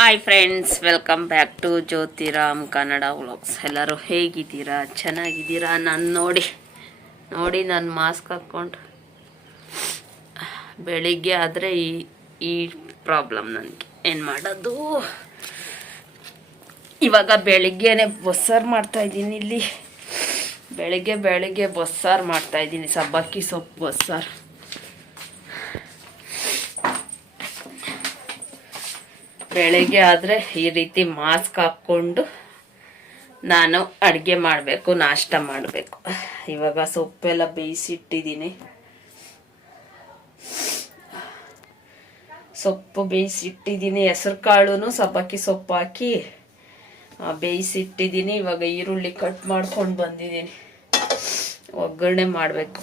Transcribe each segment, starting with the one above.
Hi friends welcome back to Jyothiram Kannada vlogs ಎಲ್ಲರೂ ಹೇಗಿದ್ದೀರಾ? ಚೆನ್ನಾಗಿದ್ದೀರಾ? ನಾನು ನೋಡಿ ನೋಡಿ ನಾನು ಮಾಸ್ಕ್ ಹಾಕ್ಕೊಂಡು. ಬೆಳಿಗ್ಗೆ ಆದರೆ ಈ ಈ ಪ್ರಾಬ್ಲಮ್ ನನಗೆ. ಏನು ಮಾಡೋದು? ಇವಾಗ ಬೆಳಿಗ್ಗೆನೆ ಬಸ್ಸಾರು ಮಾಡ್ತಾಯಿದ್ದೀನಿ ಇಲ್ಲಿ. ಬೆಳಿಗ್ಗೆ ಬೆಳಿಗ್ಗೆ ಬಸ್ಸಾರು ಮಾಡ್ತಾಯಿದ್ದೀನಿ ಸಬ್ಬಕ್ಕಿ ಸೊಪ್ಪು ಬಸ್ಸಾರು. ಬೆಳಗ್ಗೆ ಆದರೆ ಈ ರೀತಿ ಮಾಸ್ಕ್ ಹಾಕ್ಕೊಂಡು ನಾನು ಅಡುಗೆ ಮಾಡಬೇಕು, ನಾಷ್ಟ ಮಾಡಬೇಕು. ಇವಾಗ ಸೊಪ್ಪೆಲ್ಲ ಬೇಯಿಸಿಟ್ಟಿದ್ದೀನಿ. ಸೊಪ್ಪು ಬೇಯಿಸಿಟ್ಟಿದ್ದೀನಿ, ಹೆಸರು ಕಾಳು ಸಬ್ಬಕ್ಕಿ ಸೊಪ್ಪು ಹಾಕಿ ಬೇಯಿಸಿಟ್ಟಿದ್ದೀನಿ. ಇವಾಗ ಈರುಳ್ಳಿ ಕಟ್ ಮಾಡ್ಕೊಂಡು ಬಂದಿದ್ದೀನಿ. ಒಗ್ಗರಣೆ ಮಾಡಬೇಕು.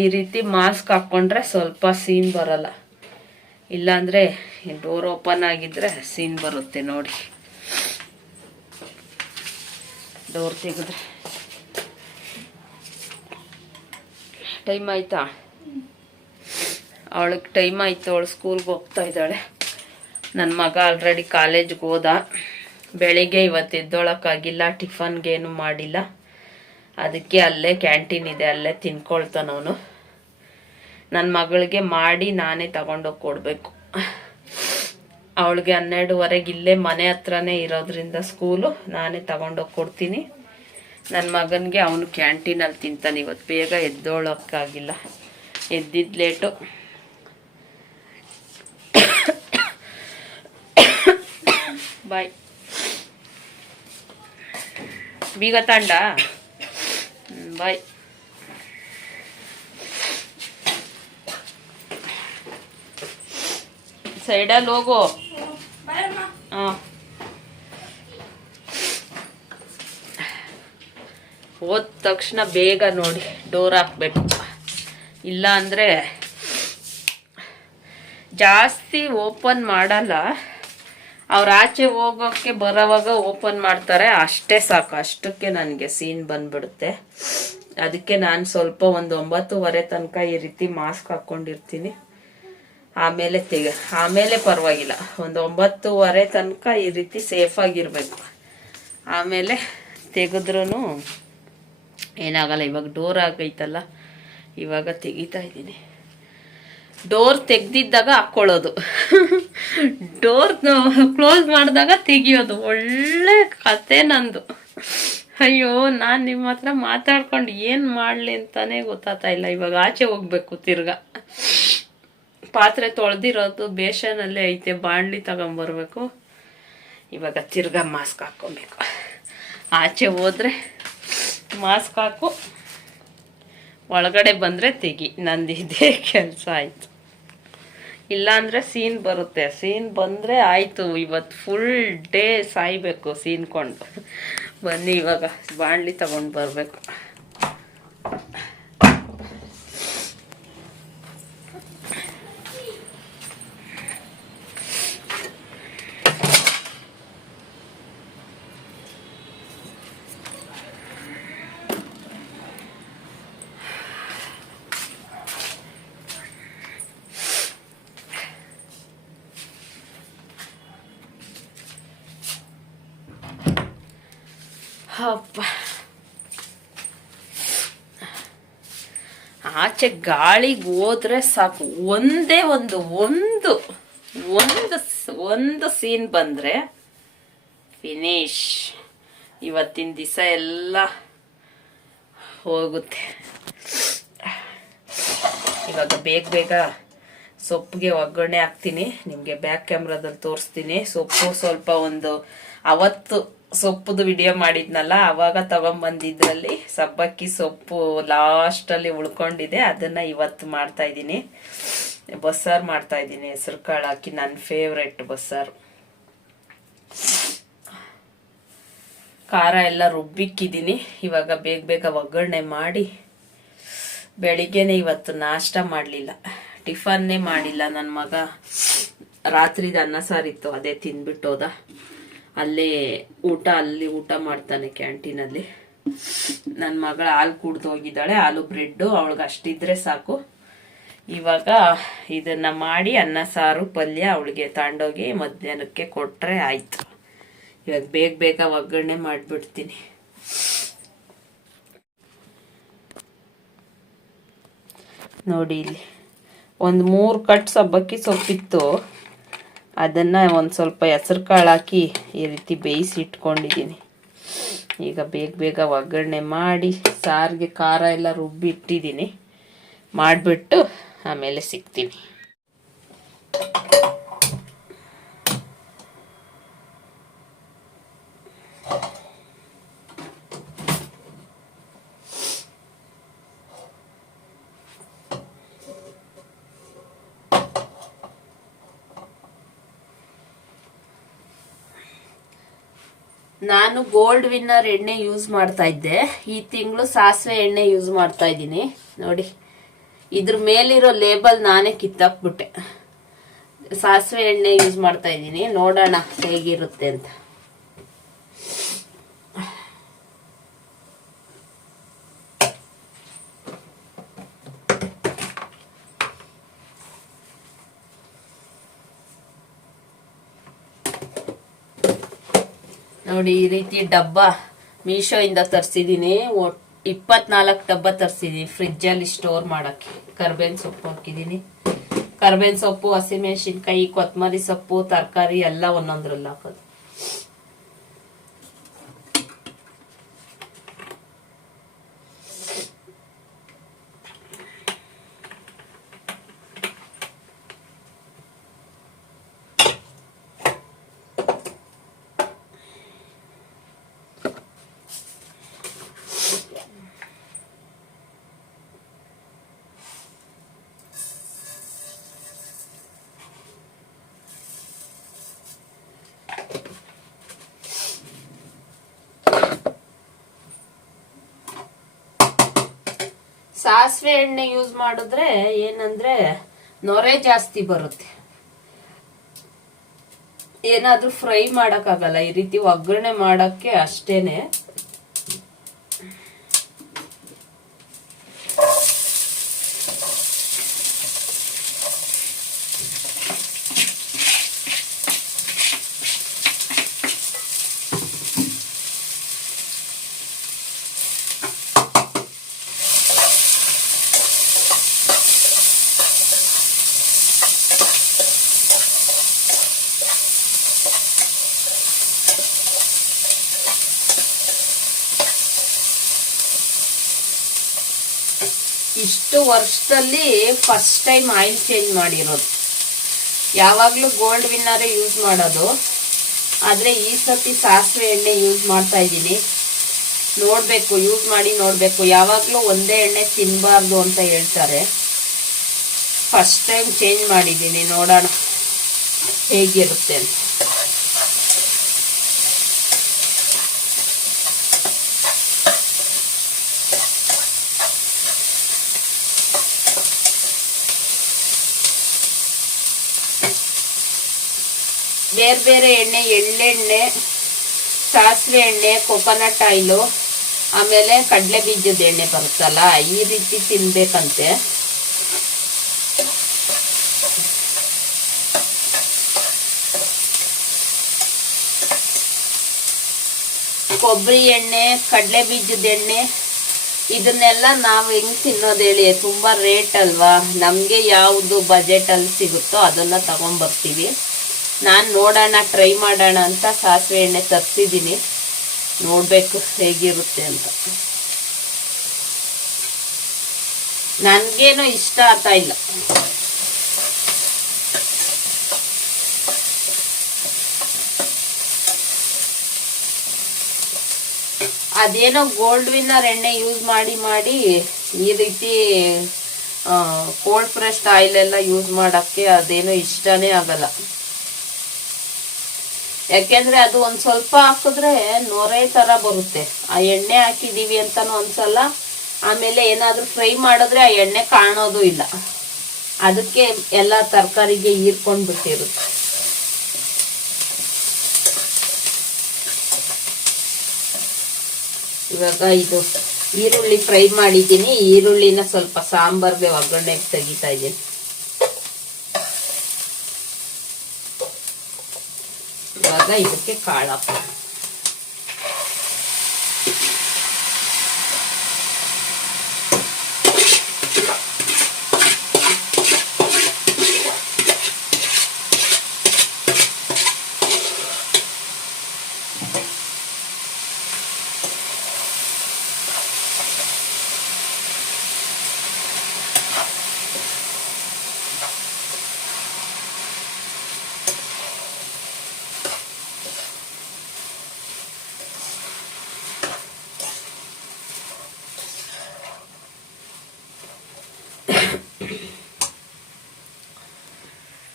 ಈ ರೀತಿ ಮಾಸ್ಕ್ ಹಾಕ್ಕೊಂಡ್ರೆ ಸ್ವಲ್ಪ ಸೀನ್ ಬರಲ್ಲ. ಇಲ್ಲಾಂದರೆ ಡೋರ್ ಓಪನ್ ಆಗಿದ್ರೆ ಸೀನ್ ಬರುತ್ತೆ ನೋಡಿ. ಡೋರ್ ತೆಗೆದ್ರೆ. ಟೈಮ್ ಆಯ್ತಾ? ಅವಳಿಗೆ ಟೈಮ್ ಆಯ್ತು, ಅವಳು ಸ್ಕೂಲ್ಗೆ ಹೋಗ್ತಾ ಇದ್ದಾಳೆ. ನನ್ನ ಮಗ ಆಲ್ರೆಡಿ ಕಾಲೇಜ್ಗೆ ಹೋದ. ಬೆಳಿಗ್ಗೆ ಇವತ್ತು ಎದ್ದೊಳಕ್ಕಾಗಿಲ್ಲ, ಟಿಫನ್ಗೇನು ಮಾಡಿಲ್ಲ. ಅದಕ್ಕೆ ಅಲ್ಲೇ ಕ್ಯಾಂಟೀನ್ ಇದೆ, ಅಲ್ಲೇ ತಿನ್ಕೊಳ್ತಾನವನು ನನ್ನ ಮಗಳಿಗೆ ಮಾಡಿ ನಾನೇ ತಗೊಂಡೋಗಿ ಕೊಡಬೇಕು. ಅವಳಿಗೆ ಹನ್ನೆರಡುವರೆಗೆ ಇಲ್ಲೇ ಮನೆ ಹತ್ರನೇ ಇರೋದ್ರಿಂದ ಸ್ಕೂಲು ನಾನೇ ತಗೊಂಡೋಗಿ ಕೊಡ್ತೀನಿ. ನನ್ನ ಮಗನಿಗೆ ಅವನು ಕ್ಯಾಂಟೀನಲ್ಲಿ ತಿಂತಾನೆ ಇವತ್ತು ಬೇಗ ಎದ್ದೋಳೋಕ್ಕಾಗಿಲ್ಲ. ಎದ್ದಿದ್ದು ಲೇಟು. ಬಾಯ್. ಬೀಗ ತಂಡ? ಬಾಯ್. ಸೈಡಲ್ಲಿ ಹೋಗು. ಹಾಂ. ಹೋದ ತಕ್ಷಣ ಬೇಗ ನೋಡಿ ಡೋರ್ ಹಾಕ್ಬೇಕು. ಇಲ್ಲ ಅಂದರೆ ಜಾಸ್ತಿ ಓಪನ್ ಮಾಡಲ್ಲ. ಅವ್ರು ಆಚೆ ಹೋಗೋಕ್ಕೆ ಬರೋವಾಗ ಓಪನ್ ಮಾಡ್ತಾರೆ. ಅಷ್ಟೇ ಸಾಕು. ಅಷ್ಟಕ್ಕೆ ನನಗೆ ಸೀನ್ ಬಂದ್ಬಿಡುತ್ತೆ. ಅದಕ್ಕೆ ನಾನು ಸ್ವಲ್ಪ ಒಂದು ಒಂಬತ್ತುವರೆ ತನಕ ಈ ರೀತಿ ಮಾಸ್ಕ್ ಹಾಕ್ಕೊಂಡಿರ್ತೀನಿ ಆಮೇಲೆ ತೆಗೆ. ಆಮೇಲೆ ಪರವಾಗಿಲ್ಲ. ಒಂದು ಒಂಬತ್ತುವರೆ ತನಕ ಈ ರೀತಿ ಸೇಫಾಗಿರಬೇಕು ಆಮೇಲೆ ತೆಗೆದ್ರೂ ಏನಾಗಲ್ಲ, ಇವಾಗ ಡೋರ್ ಆಗೈತಲ್ಲ, ಇವಾಗ ತೆಗಿತಾ ಇದ್ದೀನಿ. ಡೋರ್ ತೆಗೆದಿದ್ದಾಗ ಹಾಕ್ಕೊಳ್ಳೋದು. ಡೋರ್ ಕ್ಲೋಸ್ ಮಾಡಿದಾಗ ತೆಗಿಯೋದು. ಒಳ್ಳೆ ಕತೆ ನಂದು. ಅಯ್ಯೋ, ನಾನು ನಿಮ್ಮ ಹತ್ರ ಮಾತಾಡ್ಕೊಂಡು ಏನು ಮಾಡಲಿ ಅಂತಲೇ ಗೊತ್ತಾಗ್ತಾ ಇಲ್ಲ. ಇವಾಗ ಆಚೆ ಹೋಗ್ಬೇಕು ತಿರ್ಗಾ. ಪಾತ್ರೆ ತೊಳೆದಿರೋದು ಬೇಷನಲ್ಲೇ ಐತೆ ಬಾಣಲಿ ತಗೊಂಬರ್ಬೇಕು. ಇವಾಗ ತಿರ್ಗಾ ಮಾಸ್ಕ್ ಹಾಕ್ಕೊಬೇಕು. ಆಚೆ ಹೋದರೆ ಮಾಸ್ಕ್ ಹಾಕು. ಒಳಗಡೆ ಬಂದರೆ ತೆಗಿ. ನಂದು ಇದೇ ಕೆಲಸ ಆಯಿತು. ಇಲ್ಲಾಂದರೆ ಸೀನ್ ಬರುತ್ತೆ. ಸೀನ್ ಬಂದರೆ ಆಯಿತು. ಇವತ್ತು ಫುಲ್ ಡೇ ಸಾಯ್ಬೇಕು ಸೀನ್ಕೊಂಡು. ಬನ್ನಿ ಇವಾಗ ಬಾಣಲಿ ತಗೊಂಡು ಬರಬೇಕು. ಅಪ್ಪ ಆಚೆ ಗಾಳಿಗೆ ಹೋದ್ರೆ ಸಾಕು. ಒಂದೇ ಒಂದು ಒಂದು ಒಂದು ಒಂದು ಸೀನ್ ಬಂದರೆ ಫಿನಿಶ್ ಇವತ್ತಿನ ದಿವಸ ಎಲ್ಲ ಹೋಗುತ್ತೆ. ಇವಾಗ ಬೇಗ ಬೇಗ ಸೊಪ್ಪಿಗೆ ಒಗ್ಗರಣೆ ಹಾಕ್ತೀನಿ. ನಿಮಗೆ ಬ್ಯಾಕ್ ಕ್ಯಾಮ್ರಾದಲ್ಲಿ ತೋರಿಸ್ತೀನಿ. ಸೊಪ್ಪು ಸ್ವಲ್ಪ ಒಂದು ಅವತ್ತು ಸೊಪ್ಪುದು ವಿಡಿಯೋ ಮಾಡಿದ್ನಲ್ಲ, ಅವಾಗ ತಗೊಂಬಂದಿದ್ರಲ್ಲಿ ಸಬ್ಬಕ್ಕಿ ಸೊಪ್ಪು ಲಾಸ್ಟಲ್ಲಿ ಉಳ್ಕೊಂಡಿದೆ, ಅದನ್ನ ಇವತ್ತು ಮಾಡ್ತಾ ಇದ್ದೀನಿ. ಬಸ್ಸಾರು ಮಾಡ್ತಾ ಇದ್ದೀನಿ, ಹೆಸರು ಕಾಳು ಹಾಕಿ ನನ್ನ ಫೇವ್ರೆಟ್ ಬಸ್ಸಾರು. ಖಾರ ಎಲ್ಲ ರುಬ್ಬಿಕ್ಕಿದ್ದೀನಿ, ಇವಾಗ ಬೇಗ ಬೇಗ ಒಗ್ಗರಣೆ ಮಾಡಿ, ಬೆಳಿಗ್ಗೆನೆ ಇವತ್ತು ನಾಷ್ಟ ಮಾಡಲಿಲ್ಲ. ಟಿಫನ್ನೇ ಮಾಡಿಲ್ಲ ನನ್ನ ಮಗ. ರಾತ್ರಿದು ಅನ್ನ ಸಾರಿತ್ತು ಅದೇ ತಿಂದ್ಬಿಟ್ಟೋದ. ಅಲ್ಲೇ ಊಟ, ಅಲ್ಲಿ ಊಟ ಮಾಡ್ತಾನೆ ಕ್ಯಾಂಟೀನಲ್ಲಿ. ನನ್ನ ಮಗಳು ಹಾಲು ಕುಡ್ದು ಹೋಗಿದ್ದಾಳೆ, ಹಾಲು ಬ್ರೆಡ್ಡು, ಅವಳಿಗೆ ಅಷ್ಟಿದ್ರೆ ಸಾಕು. ಇವಾಗ ಇದನ್ನ ಮಾಡಿ ಅನ್ನ, ಸಾರು, ಪಲ್ಯ ಅವಳಿಗೆ ತಗೊಂಡೋಗಿ ಮಧ್ಯಾಹ್ನಕ್ಕೆ ಕೊಟ್ರೆ ಆಯ್ತು. ಇವಾಗ ಬೇಗ ಬೇಗ ಒಗ್ಗರಣೆ ಮಾಡಿಬಿಡ್ತೀನಿ. ನೋಡಿ ಇಲ್ಲಿ. ಒಂದು ಮೂರು ಕಟ್ ಸಬ್ಬಕ್ಕಿ ಸೊಪ್ಪಿತ್ತು. ಅದನ್ನು ಒಂದು ಸ್ವಲ್ಪ ಹೆಸ್ರು ಕಾಳು ಹಾಕಿ ಈ ರೀತಿ ಬೇಯಿಸಿ ಇಟ್ಕೊಂಡಿದ್ದೀನಿ ಈಗ ಬೇಗ ಬೇಗ ಒಗ್ಗರಣೆ ಮಾಡಿ ಸಾರಿಗೆ ಖಾರ ಎಲ್ಲ ರುಬ್ಬಿ ಇಟ್ಟಿದ್ದೀನಿ ಮಾಡಿಬಿಟ್ಟು ಆಮೇಲೆ ಸಿಗ್ತೀನಿ. ನಾನು ಗೋಲ್ಡ್ ವಿನ್ನರ್ ಎಣ್ಣೆ ಯೂಸ್ ಮಾಡ್ತಾ ಇದ್ದೆ. ಈ ತಿಂಗಳು ಸಾಸಿವೆ ಎಣ್ಣೆ ಯೂಸ್ ಮಾಡ್ತಾ ಇದ್ದೀನಿ. ನೋಡಿ, ಇದ್ರ ಮೇಲಿರೋ ಲೇಬಲ್ ನಾನೇ ಕಿತ್ತಾಕ್ಬಿಟ್ಟೆ. ಸಾಸಿವೆ ಎಣ್ಣೆ ಯೂಸ್ ಮಾಡ್ತಾ ಇದ್ದೀನಿ. ನೋಡೋಣ ಹೇಗಿರುತ್ತೆ ಅಂತ. ನೋಡಿ, ಈ ರೀತಿ ಡಬ್ಬ ಮೀಶೋಯಿಂದ ತರಿಸಿದ್ದೀನಿ ಇಪ್ಪತ್ನಾಲ್ಕು ಡಬ್ಬ ತರಿಸಿದ್ದೀನಿ ಫ್ರಿಜ್ಜಲ್ಲಿ ಸ್ಟೋರ್ ಮಾಡಕ್ಕೆ. ಕರ್ಬೇವಿನ ಸೊಪ್ಪು ಹಾಕಿದ್ದೀನಿ ಕರ್ಬೇವಿನ ಸೊಪ್ಪು, ಹಸಿಮೆಣಸಿನ್ಕಾಯಿ ಕೊತ್ತಂಬರಿ ಸೊಪ್ಪು, ತರಕಾರಿ ಎಲ್ಲ ಒಂದೊಂದ್ರಲ್ಲಿ ಹಾಕೋದು. ಸಾಸಿವೆ ಎಣ್ಣೆ ಯೂಸ್ ಮಾಡಿದ್ರೆ ಏನಂದ್ರೆ ನೊರೆ ಜಾಸ್ತಿ ಬರುತ್ತೆ. ಏನಾದ್ರೂ ಫ್ರೈ ಮಾಡಕ್ಕಾಗಲ್ಲ, ಈ ರೀತಿ ಒಗ್ಗರಣೆ ಮಾಡಕ್ಕೆ ಅಷ್ಟೇನೆ. ಇಷ್ಟು ವರ್ಷದಲ್ಲಿ ಫಸ್ಟ್ ಟೈಮ್ ಆಯಿಲ್ ಚೇಂಜ್ ಮಾಡಿರೋದು. ಯಾವಾಗಲೂ ಗೋಲ್ಡ್ ವಿನ್ನರೇ ಯೂಸ್ ಮಾಡೋದು. ಆದರೆ ಈ ಸತಿ ಸಾಸಿವೆ ಎಣ್ಣೆ ಯೂಸ್ ಮಾಡ್ತಾ ಇದ್ದೀನಿ. ನೋಡಬೇಕು ಯೂಸ್ ಮಾಡಿ ನೋಡಬೇಕು. ಯಾವಾಗಲೂ ಒಂದೇ ಎಣ್ಣೆ ತಿನ್ನಬಾರ್ದು ಅಂತ ಹೇಳ್ತಾರೆ. ಫಸ್ಟ್ ಟೈಮ್ ಚೇಂಜ್ ಮಾಡಿದ್ದೀನಿ, ನೋಡೋಣ ಹೇಗಿರುತ್ತೆ ಅಂತ. ಬೇರೆ ಬೇರೆ ಎಣ್ಣೆ, ಎಳ್ಳೆಣ್ಣೆ, ಸಾಸಿವೆ ಎಣ್ಣೆ ಕೊಕೊನಟ್ ಆಯಿಲು ಆಮೇಲೆ ಕಡಲೆ ಬೀಜದ ಎಣ್ಣೆ ಬರುತ್ತಲ್ಲ, ಈ ರೀತಿ ತಿನ್ಬೇಕಂತೆ. ಕೊಬ್ಬರಿ ಎಣ್ಣೆ, ಕಡಲೆ ಬೀಜದ ಎಣ್ಣೆ, ಇದನ್ನೆಲ್ಲ ನಾವು ಹೆಂಗ್ ತಿನ್ನೋದು ಹೇಳಿ, ತುಂಬಾ ರೇಟ್ ಅಲ್ವಾ? ನಮಗೆ ಯಾವುದು ಬಜೆಟ್ ಅಲ್ಲಿ ಸಿಗುತ್ತೋ ಅದನ್ನ ತಗೊಂಡ್ಬರ್ತೀವಿ ನಾನು ನೋಡೋಣ ಟ್ರೈ ಮಾಡೋಣ ಅಂತ ಸಾಸಿವೆ ಎಣ್ಣೆ ತರಿಸಿದ್ದೀನಿ. ನೋಡಬೇಕು ಹೇಗಿರುತ್ತೆ ಅಂತ. ನನಗೇನು ಇಷ್ಟ ಆಗ್ತಾ ಇಲ್ಲ. ಅದೇನೋ ಗೋಲ್ಡ್ ವಿನ್ನರ್ ಎಣ್ಣೆ ಯೂಸ್ ಮಾಡಿ ಮಾಡಿ ಈ ರೀತಿ ಕೋಲ್ಡ್ ಪ್ರೆಸ್ಡ್ ಆಯಿಲ್ ಎಲ್ಲ ಯೂಸ್ ಮಾಡೋಕ್ಕೆ ಅದೇನೋ ಇಷ್ಟನೇ ಆಗಲ್ಲ. ಯಾಕೆಂದ್ರೆ ಅದು ಒಂದ್ ಸ್ವಲ್ಪ ಹಾಕಿದ್ರೆ ನೊರೆ ತರ ಬರುತ್ತೆ. ಆ ಎಣ್ಣೆ ಹಾಕಿದೀವಿ ಅಂತಾನು ಅನ್ಸಲ್ಲ. ಆಮೇಲೆ ಏನಾದ್ರೂ ಫ್ರೈ ಮಾಡಿದ್ರೆ ಆ ಎಣ್ಣೆ ಕಾಣೋದು ಇಲ್ಲ. ಅದಕ್ಕೆ ಎಲ್ಲ ತರಕಾರಿಗೆ ಹೀರ್ಕೊಂಡು ಬಿಟ್ಟಿರುತ್ತೆ ಇವಾಗ ಇದು ಈರುಳ್ಳಿ ಫ್ರೈ ಮಾಡಿದ್ದೀನಿ. ಈರುಳ್ಳಿನ ಸ್ವಲ್ಪ ಸಾಂಬಾರ್ಗೆ ಒಗ್ಗರಣೆಗೆ ತೆಗಿತಾ ಇದ್ದೀನಿ. ಇದಕ್ಕೆ ಕಾಳು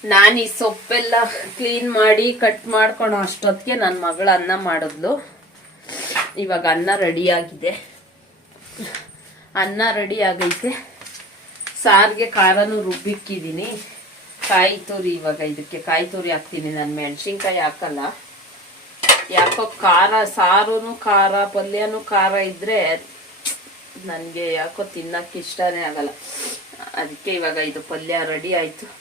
ನಾನು ಈ ಸೊಪ್ಪೆಲ್ಲ ಕ್ಲೀನ್ ಮಾಡಿ ಕಟ್ ಮಾಡ್ಕೊಳೋ ಅಷ್ಟೊತ್ತಿಗೆ ನನ್ನ ಮಗಳ ಅನ್ನ ಮಾಡಿದ್ಲು. ಇವಾಗ ಅನ್ನ ರೆಡಿ ಆಗಿದೆ. ಅನ್ನ ರೆಡಿ ಆಗೈತೆ. ಸಾರಿಗೆ ಖಾರನು ರುಬ್ಬಿಕ್ಕಿದ್ದೀನಿ ಕಾಯಿ ತುರಿ ಇವಾಗ ಇದಕ್ಕೆ ಕಾಯಿ ತುರಿ ಹಾಕ್ತೀನಿ ನಾನು. ಮೆಣಸಿನ್ಕಾಯಿ ಹಾಕಲ್ಲ. ಯಾಕೋ ಖಾರ, ಸಾರುನು ಖಾರ, ಪಲ್ಯನೂ ಖಾರ ಇದ್ರೆ ನನಗೆ ಯಾಕೋ ತಿನ್ನಕ್ಕೆ ಇಷ್ಟನೇ ಆಗಲ್ಲ. ಅದಕ್ಕೆ ಇವಾಗ ಇದು ಪಲ್ಯ ರೆಡಿ ಆಯಿತು.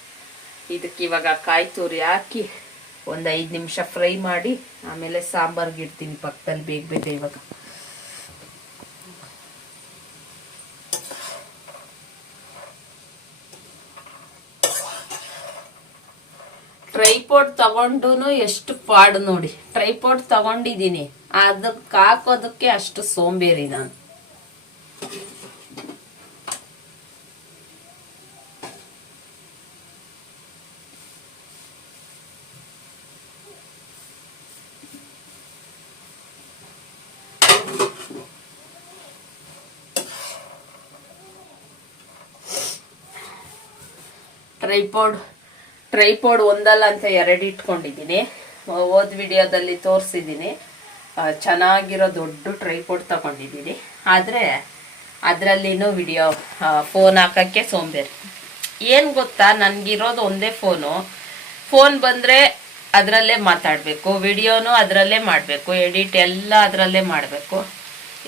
ಇದಕ್ಕೆ ಇವಾಗ ಕಾಯಿ ತುರಿ ಹಾಕಿ ಒಂದು ಐದು ನಿಮಿಷ ಫ್ರೈ ಮಾಡಿ, ಆಮೇಲೆ ಸಾಂಬಾರ್ಗೆ ಇಡ್ತೀನಿ ಪಕ್ಕದಲ್ಲಿ ಬೇಗ ಬೇಗ ಇವಾಗ. ಟ್ರೈಪೋಡ್ ತಗೊಂಡು ಎಷ್ಟು ಪಾಡು ನೋಡಿ. ಟ್ರೈಪೋಡ್ ತಗೊಂಡಿದ್ದೀನಿ. ಅದಕ್ಕೆ ಹಾಕೋದಕ್ಕೆ ಅಷ್ಟು ಸೋಂಬೇರಿ ನಾನು. ಟ್ರೈಪೋಡ್ ಟ್ರೈಪೋಡ್ ಒಂದಲ್ಲ ಅಂತ ಎರಡು ಇಟ್ಕೊಂಡಿದ್ದೀನಿ. ಓದ್ ವಿಡಿಯೋದಲ್ಲಿ ತೋರಿಸಿದ್ದೀನಿ. ಚೆನ್ನಾಗಿರೋ ದೊಡ್ಡ ಟ್ರೈಪೋಡ್ ತಗೊಂಡಿದ್ದೀನಿ. ಆದರೆ ಅದರಲ್ಲಿನೂ ವಿಡಿಯೋ ಫೋನ್ ಹಾಕೋಕ್ಕೆ ಸೋಂಬೇರಿ. ಏನು ಗೊತ್ತಾ, ನನಗಿರೋದು ಒಂದೇ ಫೋನು. ಫೋನ್ ಬಂದರೆ ಅದರಲ್ಲೇ ಮಾತಾಡಬೇಕು, ವಿಡಿಯೋನು ಅದರಲ್ಲೇ ಮಾಡಬೇಕು, ಎಡಿಟ್ ಎಲ್ಲ ಅದರಲ್ಲೇ ಮಾಡಬೇಕು.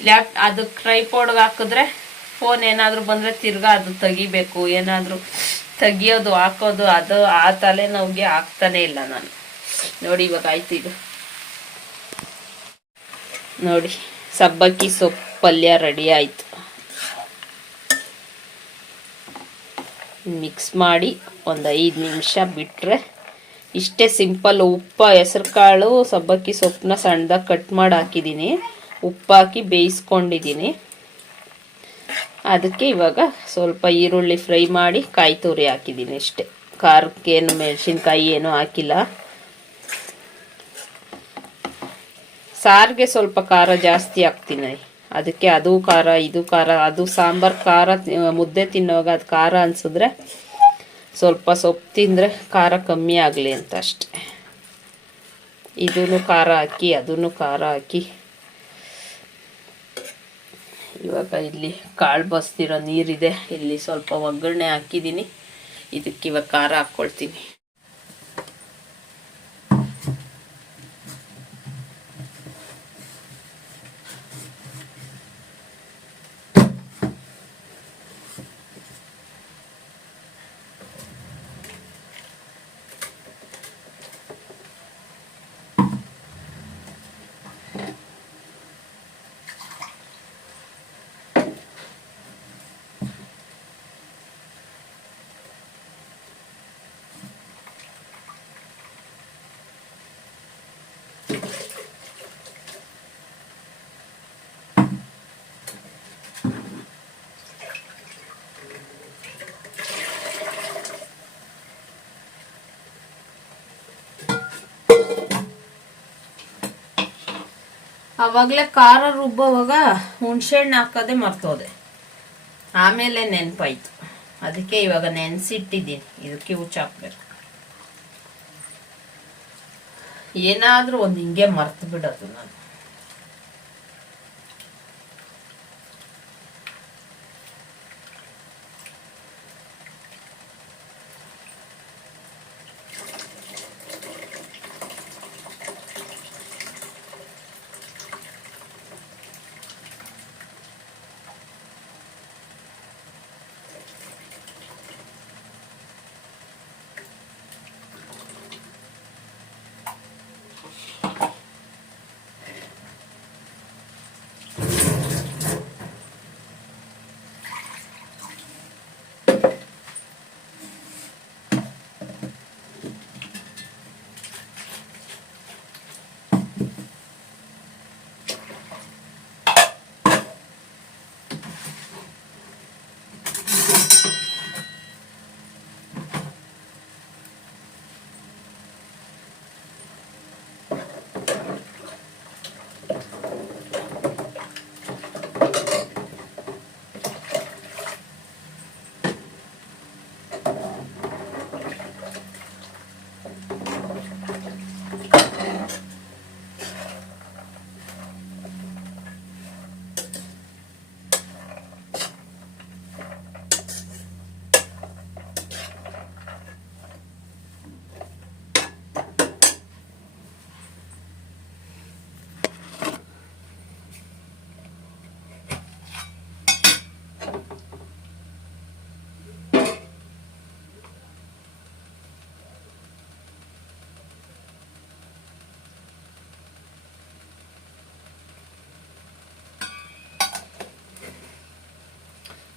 ಲ್ಯಾಪ್ ಅದು ಟ್ರೈಪೋಡ್ಗೆ ಹಾಕಿದ್ರೆ ಫೋನ್ ಏನಾದರೂ ಬಂದರೆ ತಿರ್ಗಾ ಅದು ತೆಗಿಬೇಕು, ಏನಾದರೂ ತೆಗಿಯೋದು, ಹಾಕೋದು, ಅದು ಆ ತಲೆನೋವಿಗೆ ಹಾಕ್ತಾನೆ ಇಲ್ಲ ನಾನು. ನೋಡಿ ಇವಾಗ ಆಯ್ತು ಇದು. ನೋಡಿ, ಸಬ್ಬಕ್ಕಿ ಸೊಪ್ಪು ಪಲ್ಯ ರೆಡಿ ಆಯಿತು. ಮಿಕ್ಸ್ ಮಾಡಿ ಒಂದು ಐದು ನಿಮಿಷ ಬಿಟ್ಟರೆ ಇಷ್ಟೇ ಸಿಂಪಲ್ ಉಪ್ಪು ಹೆಸರು ಕಾಳು ಸಬ್ಬಕ್ಕಿ ಸೊಪ್ಪನ್ನ ಸಣ್ಣದಾಗಿ ಕಟ್ ಮಾಡಿ ಹಾಕಿದ್ದೀನಿ ಉಪ್ಪು ಹಾಕಿ ಬೇಯಿಸ್ಕೊಂಡಿದ್ದೀನಿ ಅದಕ್ಕೆ ಇವಾಗ ಸ್ವಲ್ಪ ಈರುಳ್ಳಿ ಫ್ರೈ ಮಾಡಿ ಕಾಯಿ ತುರಿ ಹಾಕಿದ್ದೀನಿ ಅಷ್ಟೇ ಖಾರಕ್ಕೇನು ಮೆಣಸಿನ್ಕಾಯಿ ಏನು ಹಾಕಿಲ್ಲ. ಸಾರಿಗೆ ಸ್ವಲ್ಪ ಖಾರ ಜಾಸ್ತಿ ಹಾಕ್ತೀನಿ. ಅದಕ್ಕೆ ಅದು ಖಾರ, ಇದು ಖಾರ, ಅದು ಸಾಂಬಾರು ಖಾರ, ಮುದ್ದೆ ತಿನ್ನುವಾಗ ಅದು ಖಾರ ಅನಿಸಿದ್ರೆ ಸ್ವಲ್ಪ ಸೊಪ್ಪು ತಿಂದರೆ ಖಾರ ಕಮ್ಮಿ ಆಗಲಿ ಅಂತ ಅಷ್ಟೆ. ಇದೂ ಖಾರ ಹಾಕಿ ಅದೂ ಖಾರ ಹಾಕಿ ಇವಾಗ ಇಲ್ಲಿ ಕಾಳು ಬಸ್ತಿರೋ ನೀರಿದೆ. ಇಲ್ಲಿ ಸ್ವಲ್ಪ ಒಗ್ಗರಣೆ ಹಾಕಿದ್ದೀನಿ. ಇದಕ್ಕೆ ಇವಾಗ ಖಾರ ಹಾಕ್ಕೊಳ್ತೀನಿ. ಅವಾಗಲೇ ಖಾರ ರುಬ್ಬೋವಾಗ ಹುಣ್ಸೆಹಣ್ಣು ಹಾಕೋದೇ ಮರ್ತೋದೆ. ಆಮೇಲೆ ನೆನಪಾಯ್ತು. ಅದಕ್ಕೆ ಇವಾಗ ನೆನೆಸಿಟ್ಟಿದ್ದೀನಿ. ಇದಕ್ಕೆ ಹುಚ್ಚ ಹಾಕ್ಬೇಕು ಏನಾದರೂ ಒಂದು ಹಿಂಗೆ ಮರ್ತು ಬಿಡೋದು ನಾನು.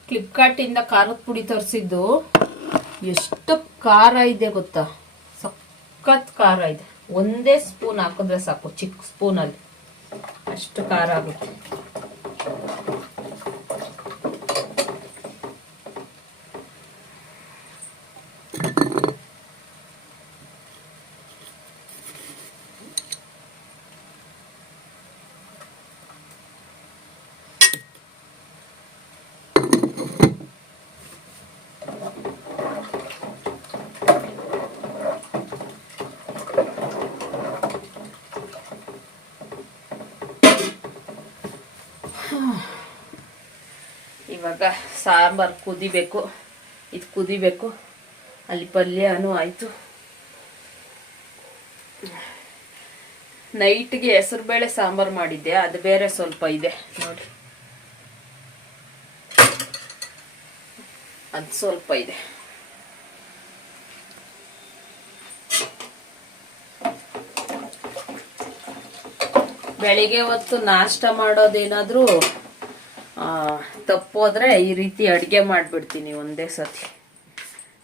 ಫ್ಲಿಪ್ಕಾರ್ಟಿಂದ ಖಾರದ ಪುಡಿ ತರಿಸಿದ್ದು ಎಷ್ಟು ಖಾರ ಇದೆ ಗೊತ್ತಾ? ಸಖತ್ ಖಾರ ಇದೆ. ಒಂದೇ ಸ್ಪೂನ್ ಹಾಕಿದ್ರೆ ಸಾಕು ಚಿಕ್ಕ ಸ್ಪೂನಲ್ಲಿ ಅಷ್ಟು ಖಾರ ಆಗುತ್ತೆ. ಇವಾಗ ಸಾಂಬಾರು ಕುದಿಬೇಕು. ಇದು ಕುದಿಬೇಕು. ಅಲ್ಲಿ ಪಲ್ಯನೂ ಆಯಿತು. ನೈಟ್ಗೆ ಹೆಸರುಬೇಳೆ ಸಾಂಬಾರು ಮಾಡಿದ್ದೆ. ಅದು ಬೇರೆ ಸ್ವಲ್ಪ ಇದೆ. ನೋಡಿ. ಅದು ಸ್ವಲ್ಪ ಇದೆ. ಬೆಳಿಗ್ಗೆ ಹೊತ್ತು ನಾಷ್ಟ ಮಾಡೋದೇನಾದರೂ ತಪ್ಪೋದ್ರೆ ಈ ರೀತಿ ಅಡುಗೆ ಮಾಡಿಬಿಡ್ತೀನಿ ಒಂದೇ ಸತಿ.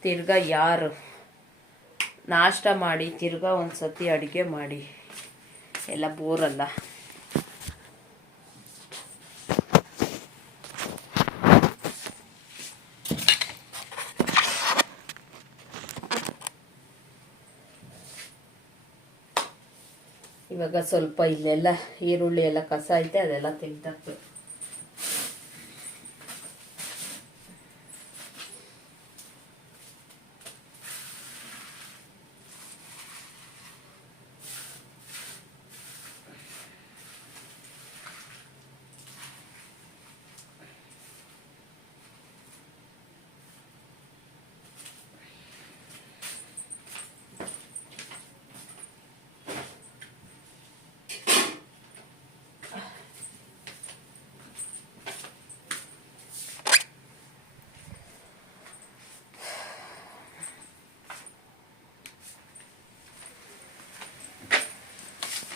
ತಿರ್ಗಾ ಯಾರು? ನಾಷ್ಟ ಮಾಡಿ, ತಿರ್ಗಾ ಒಂದು ಸತಿ ಅಡುಗೆ ಮಾಡಿ. ಎಲ್ಲ ಬೋರಲ್ಲ. ಇವಾಗ ಸ್ವಲ್ಪ ಇಲ್ಲೆಲ್ಲ ಈರುಳ್ಳಿ ಎಲ್ಲ ಕಸ ಐತೆ, ಅದೆಲ್ಲ ತೆಗ್ದಾಕ್ಬೇಕು.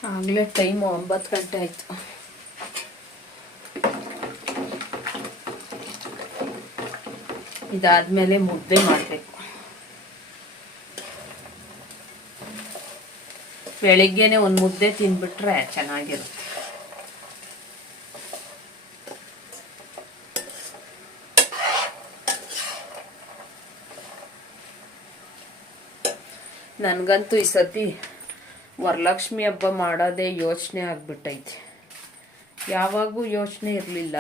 ಆಗಲೇ ಟೈಮು ಒಂಬತ್ತು ಗಂಟೆ ಆಯಿತು. ಇದಾದ್ಮೇಲೆ ಮುದ್ದೆ ಮಾಡಬೇಕು. ಬೆಳಿಗ್ಗೆನೆ ಒಂದು ಮುದ್ದೆ ತಿಂದ್ಬಿಟ್ರೆ ಚೆನ್ನಾಗಿರುತ್ತೆ. ನನಗಂತೂ ಈ ಸತಿ ವರಲಕ್ಷ್ಮಿ ಹಬ್ಬ ಮಾಡೋದೇ ಯೋಚನೆ ಆಗ್ಬಿಟ್ಟೈತೆ. ಯಾವಾಗೂ ಯೋಚನೆ ಇರಲಿಲ್ಲ.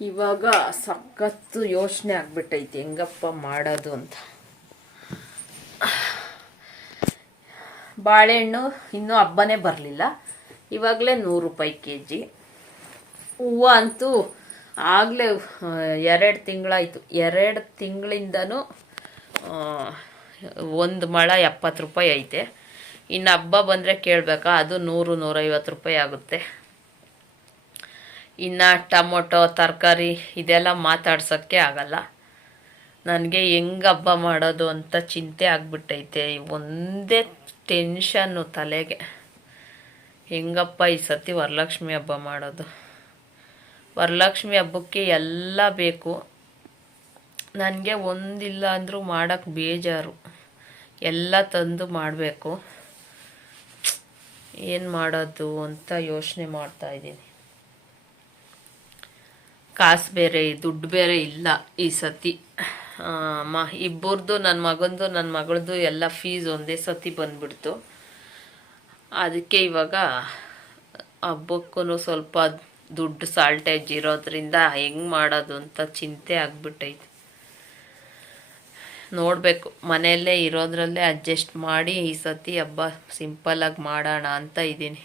ಇವಾಗ ಸಖತ್ತು ಯೋಚನೆ ಆಗ್ಬಿಟ್ಟೈತೆ, ಹೆಂಗಪ್ಪ ಮಾಡೋದು ಅಂತ. ಬಾಳೆಹಣ್ಣು ಇನ್ನೂ ಹಬ್ಬನೇ ಬರಲಿಲ್ಲ. ಇವಾಗಲೇ ನೂರು ರೂಪಾಯಿ ಕೆ ಜಿ ಹೂವು ಅಂತೂ ಆಗಲೇ ಎರಡು ತಿಂಗಳಾಯಿತು. ಎರಡು ತಿಂಗಳಿಂದನೂ ಒಂದು ಮಳ ಎಪ್ಪತ್ತು ರೂಪಾಯಿ ಐತೆ. ಇನ್ನು ಹಬ್ಬ ಬಂದರೆ ಕೇಳಬೇಕಾ? ಅದು ನೂರು, ನೂರೈವತ್ತು ರೂಪಾಯಿ ಆಗುತ್ತೆ. ಇನ್ನು ಟೊಮೊಟೊ, ತರಕಾರಿ ಇದೆಲ್ಲ ಮಾತಾಡ್ಸೋಕ್ಕೆ ಆಗಲ್ಲ. ನನಗೆ ಹೆಂಗೆ ಹಬ್ಬ ಮಾಡೋದು ಅಂತ ಚಿಂತೆ ಆಗಿಬಿಟ್ಟೈತೆ. ಒಂದೇ ಟೆನ್ಷನ್ನು ತಲೆಗೆ. ಹೆಂಗಪ್ಪ ಈ ಸತಿ ವರಲಕ್ಷ್ಮಿ ಹಬ್ಬ ಮಾಡೋದು? ವರಲಕ್ಷ್ಮಿ ಹಬ್ಬಕ್ಕೆ ಎಲ್ಲ ಬೇಕು. ನನಗೆ ಒಂದಿಲ್ಲ ಅಂದರೂ ಮಾಡೋಕ್ಕೆ ಬೇಜಾರು. ಎಲ್ಲ ತಂದು ಮಾಡಬೇಕು. ಏನು ಮಾಡೋದು ಅಂತ ಯೋಚನೆ ಮಾಡ್ತಾ ಇದ್ದೀನಿ. ಕಾಸು ಬೇರೆ, ದುಡ್ಡು ಬೇರೆ ಇಲ್ಲ ಈ ಸತಿ. ಮ ಇಬ್ಬರದು ನನ್ನ ಮಗಂದು ನನ್ನ ಮಗಳದು ಎಲ್ಲ ಫೀಸ್ ಒಂದೇ ಸತಿ ಬಂದ್ಬಿಡ್ತು. ಅದಕ್ಕೆ ಇವಾಗ ಹಬ್ಬಕ್ಕೂ ಸ್ವಲ್ಪ ದುಡ್ಡು ಸಾಲ್ಟೇಜ್ ಇರೋದ್ರಿಂದ ಹೆಂಗೆ ಮಾಡೋದು ಅಂತ ಚಿಂತೆ ಆಗ್ಬಿಟ್ಟೈತೆ. ನೋಡಬೇಕು. ಮನೆಯಲ್ಲೇ ಇರೋದ್ರಲ್ಲೇ ಅಡ್ಜಸ್ಟ್ ಮಾಡಿ ಈ ಸತಿ ಹಬ್ಬ ಸಿಂಪಲ್ಲಾಗಿ ಮಾಡೋಣ ಅಂತ ಇದ್ದೀನಿ.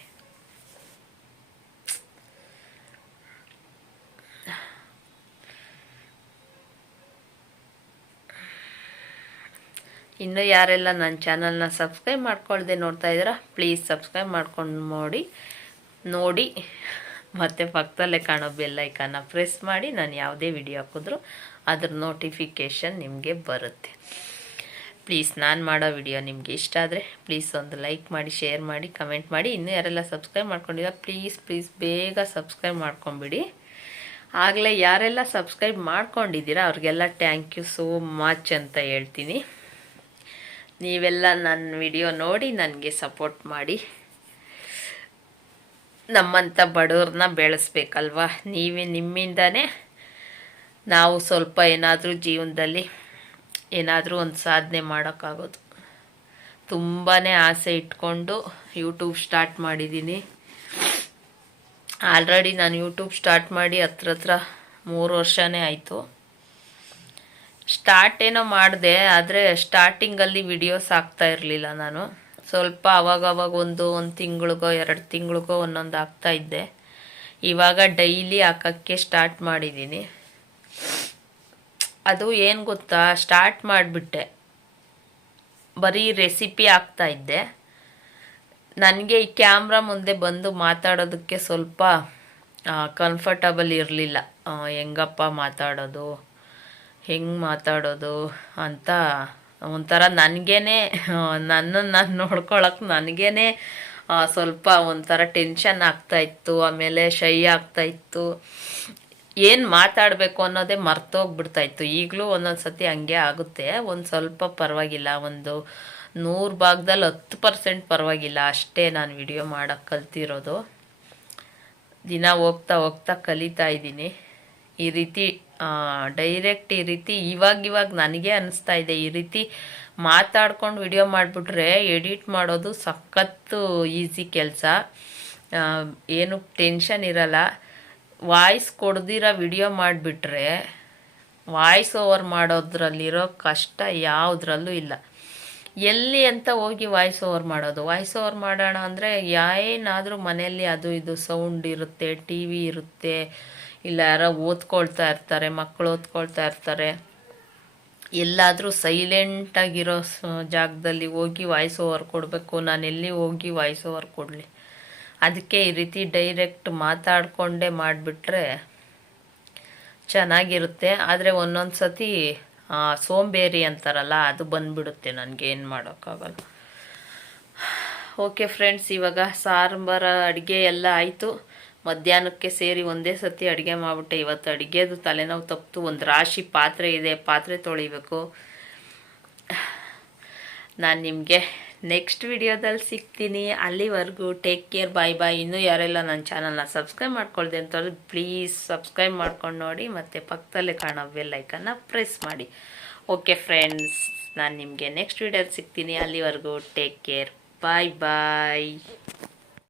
ಇನ್ನು ಯಾರೆಲ್ಲ ನನ್ನ ಚಾನಲ್ನ ಸಬ್ಸ್ಕ್ರೈಬ್ ಮಾಡ್ಕೊಳ್ದೆ ನೋಡ್ತಾ ಇದ್ದೀರಾ ಪ್ಲೀಸ್ ಸಬ್ಸ್ಕ್ರೈಬ್ ಮಾಡ್ಕೊಂಡು ನೋಡಿ ನೋಡಿ. ಮತ್ತು ಪಕ್ಕದಲ್ಲೇ ಕಾಣೋ ಬೆಲ್ಲೈಕನ್ನ ಪ್ರೆಸ್ ಮಾಡಿ, ನಾನು ಯಾವುದೇ ವಿಡಿಯೋ ಹಾಕಿದ್ರು ಅದ್ರ ನೋಟಿಫಿಕೇಷನ್ ನಿಮಗೆ ಬರುತ್ತೆ. ಪ್ಲೀಸ್ ನಾನು ಮಾಡೋ ವಿಡಿಯೋ ನಿಮಗೆ ಇಷ್ಟ ಆದರೆ ಪ್ಲೀಸ್ ಒಂದು ಲೈಕ್ ಮಾಡಿ ಶೇರ್ ಮಾಡಿ ಕಮೆಂಟ್ ಮಾಡಿ. ಇನ್ನೂ ಯಾರೆಲ್ಲ ಸಬ್ಸ್ಕ್ರೈಬ್ ಮಾಡ್ಕೊಂಡಿಲ್ಲ ಪ್ಲೀಸ್ ಪ್ಲೀಸ್ ಬೇಗ ಸಬ್ಸ್ಕ್ರೈಬ್ ಮಾಡ್ಕೊಂಬಿಡಿ. ಆಗಲೇ ಯಾರೆಲ್ಲ ಸಬ್ಸ್ಕ್ರೈಬ್ ಮಾಡ್ಕೊಂಡಿದ್ದೀರಾ ಅವ್ರಿಗೆಲ್ಲ ಥ್ಯಾಂಕ್ ಯು ಸೋ ಮಚ್ ಅಂತ ಹೇಳ್ತೀನಿ. ನೀವೆಲ್ಲ ನನ್ನ ವಿಡಿಯೋ ನೋಡಿ ನನಗೆ ಸಪೋರ್ಟ್ ಮಾಡಿ. ನಮ್ಮಂಥ ಬಡವ್ರನ್ನ ಬೆಳೆಸ್ಬೇಕಲ್ವಾ? ನೀವೇ ನಿಮ್ಮಿಂದನೇ ನಾವು ಸ್ವಲ್ಪ ಏನಾದರೂ ಜೀವನದಲ್ಲಿ ಏನಾದರೂ ಒಂದು ಸಾಧನೆ ಮಾಡೋಕ್ಕಾಗೋದು. ತುಂಬಾ ಆಸೆ ಇಟ್ಕೊಂಡು ಯೂಟ್ಯೂಬ್ ಸ್ಟಾರ್ಟ್ ಮಾಡಿದ್ದೀನಿ. ಆಲ್ರೆಡಿ ನಾನು ಯೂಟ್ಯೂಬ್ ಸ್ಟಾರ್ಟ್ ಮಾಡಿ ಹತ್ರ ಹತ್ರ ಮೂರು ವರ್ಷನೇ ಆಯಿತು. ಸ್ಟಾರ್ಟ್ ಏನೋ ಮಾಡಿದೆ, ಆದರೆ ಸ್ಟಾರ್ಟಿಂಗಲ್ಲಿ ವಿಡಿಯೋಸ್ ಹಾಕ್ತಾ ಇರಲಿಲ್ಲ ನಾನು. ಸ್ವಲ್ಪ ಅವಾಗ ಒಂದು ಒಂದು ತಿಂಗಳಿಗೋ, ಎರಡು ತಿಂಗಳಿಗೋ ಒಂದೊಂದು ಹಾಕ್ತಾ ಇದ್ದೆ. ಇವಾಗ ಡೈಲಿ ಹಾಕೋಕ್ಕೆ ಸ್ಟಾರ್ಟ್ ಮಾಡಿದ್ದೀನಿ. ಅದು ಏನು ಗೊತ್ತಾ? ಸ್ಟಾರ್ಟ್ ಮಾಡಿಬಿಟ್ಟೆ. ಬರೀ ರೆಸಿಪಿ ಆಗ್ತಾ ಇದ್ದೆ. ನನಗೆ ಈ ಕ್ಯಾಮ್ರಾ ಮುಂದೆ ಬಂದು ಮಾತಾಡೋದಕ್ಕೆ ಸ್ವಲ್ಪ ಕಂಫರ್ಟಬಲ್ ಇರಲಿಲ್ಲ. ಹೆಂಗಪ್ಪ ಮಾತಾಡೋದು? ಹೆಂಗೆ ಮಾತಾಡೋದು ಅಂತ ಒಂಥರ ನನಗೇ ನನ್ನನ್ನು ನಾನು ನೋಡ್ಕೊಳಕ್ಕೆ ನನಗೇ ಸ್ವಲ್ಪ ಒಂಥರ ಟೆನ್ಷನ್ ಆಗ್ತಾಯಿತ್ತು ಆಮೇಲೆ ಶೈ ಆಗ್ತಾ ಇತ್ತು. ಏನು ಮಾತಾಡಬೇಕು ಅನ್ನೋದೇ ಮರ್ತೋಗ್ಬಿಡ್ತಾ ಇತ್ತು. ಈಗಲೂ ಒಂದೊಂದು ಸತಿ ಹಂಗೆ ಆಗುತ್ತೆ. ಒಂದು ಸ್ವಲ್ಪ ಪರವಾಗಿಲ್ಲ, ಒಂದು ನೂರು ಭಾಗದಲ್ಲಿ ಹತ್ತು ಪರ್ಸೆಂಟ್ ಪರವಾಗಿಲ್ಲ. ಅಷ್ಟೇ ನಾನು ವಿಡಿಯೋ ಮಾಡೋಕ್ಕೆ ಕಲ್ತಿರೋದು. ದಿನ ಹೋಗ್ತಾ ಹೋಗ್ತಾ ಕಲಿತಾ ಇದ್ದೀನಿ. ಈ ರೀತಿ ಡೈರೆಕ್ಟ್ ಈ ರೀತಿ ಇವಾಗ ಇವಾಗ ನನಗೆ ಅನಿಸ್ತಾ ಇದೆ. ಈ ರೀತಿ ಮಾತಾಡ್ಕೊಂಡು ವಿಡಿಯೋ ಮಾಡಿಬಿಟ್ರೆ ಎಡಿಟ್ ಮಾಡೋದು ಸಖತ್ತು ಈಸಿ ಕೆಲಸ. ಏನು ಟೆನ್ಷನ್ ಇರಲ್ಲ. ವಾಯ್ಸ್ ಕೊಡ್ದಿರೋ ವಿಡಿಯೋ ಮಾಡಿಬಿಟ್ರೆ ವಾಯ್ಸ್ ಓವರ್ ಮಾಡೋದ್ರಲ್ಲಿರೋ ಕಷ್ಟ ಯಾವುದ್ರಲ್ಲೂ ಇಲ್ಲ. ಎಲ್ಲಿ ಅಂತ ಹೋಗಿ ವಾಯ್ಸ್ ಓವರ್ ಮಾಡೋದು? ವಾಯ್ಸ್ ಓವರ್ ಮಾಡೋಣ ಅಂದರೆ ಏನಾದರೂ ಮನೆಯಲ್ಲಿ ಅದು ಇದು ಸೌಂಡ್ ಇರುತ್ತೆ, ಟಿ ವಿ ಇರುತ್ತೆ, ಇಲ್ಲ ಯಾರೋ ಓದ್ಕೊಳ್ತಾ ಇರ್ತಾರೆ ಮಕ್ಕಳು ಓದ್ಕೊಳ್ತಾ ಇರ್ತಾರೆ. ಎಲ್ಲಾದರೂ ಸೈಲೆಂಟಾಗಿರೋ ಜಾಗದಲ್ಲಿ ಹೋಗಿ ವಾಯ್ಸ್ ಓವರ್ ಕೊಡಬೇಕು. ನಾನು ಎಲ್ಲಿ ಹೋಗಿ ವಾಯ್ಸ್ ಓವರ್ ಕೊಡಲಿ? ಅದಕ್ಕೆ ಈ ರೀತಿ ಡೈರೆಕ್ಟ್ ಮಾತಾಡಿಕೊಂಡೇ ಮಾಡಿಬಿಟ್ರೆ ಚೆನ್ನಾಗಿರುತ್ತೆ. ಆದರೆ ಒಂದೊಂದು ಸತಿ ಸೋಂಬೇರಿ ಅಂತಾರಲ್ಲ, ಅದು ಬಂದುಬಿಡುತ್ತೆ ನನಗೆ ಏನು ಮಾಡೋಕ್ಕಾಗಲ್ಲ. ಓಕೆ ಫ್ರೆಂಡ್ಸ್ ಇವಾಗ ಸಾರಂಬಾರ ಅಡುಗೆ ಎಲ್ಲ ಆಯಿತು. ಮಧ್ಯಾಹ್ನಕ್ಕೆ ಸೇರಿ ಒಂದೇ ಸತಿ ಅಡುಗೆ ಮಾಡಿಬಿಟ್ಟೆ. ಇವತ್ತು ಅಡುಗೆದು ತಲೆನೋವು ತಪ್ಪಿತು. ಒಂದು ರಾಶಿ ಪಾತ್ರೆ ಇದೆ. ಪಾತ್ರೆ ತೊಳಿಬೇಕು. ನಾನು ನಿಮಗೆ ನೆಕ್ಸ್ಟ್ ವಿಡಿಯೋದಲ್ಲಿ ಸಿಗ್ತೀನಿ. ಅಲ್ಲಿವರೆಗೂ ಟೇಕ್ ಕೇರ್ ಬಾಯ್ ಬಾಯ್ ಇನ್ನೂ ಯಾರೆಲ್ಲ ನನ್ನ ಚಾನಲ್ನ ಸಬ್ಸ್ಕ್ರೈಬ್ ಮಾಡ್ಕೊಳ್ದೆ ಅಂತವ್ರು ಪ್ಲೀಸ್ ಸಬ್ಸ್ಕ್ರೈಬ್ ಮಾಡ್ಕೊಂಡು ನೋಡಿ, ಮತ್ತು ಪಕ್ಕದಲ್ಲೇ ಕಾಣೋ ಬೆಲ್ಲೈಕನ್ನ ಪ್ರೆಸ್ ಮಾಡಿ. ಓಕೆ ಫ್ರೆಂಡ್ಸ್ ನಾನು ನಿಮಗೆ ನೆಕ್ಸ್ಟ್ ವಿಡಿಯೋದಲ್ಲಿ ಸಿಗ್ತೀನಿ. ಅಲ್ಲಿವರೆಗೂ ಟೇಕ್ ಕೇರ್ ಬಾಯ್ ಬಾಯ್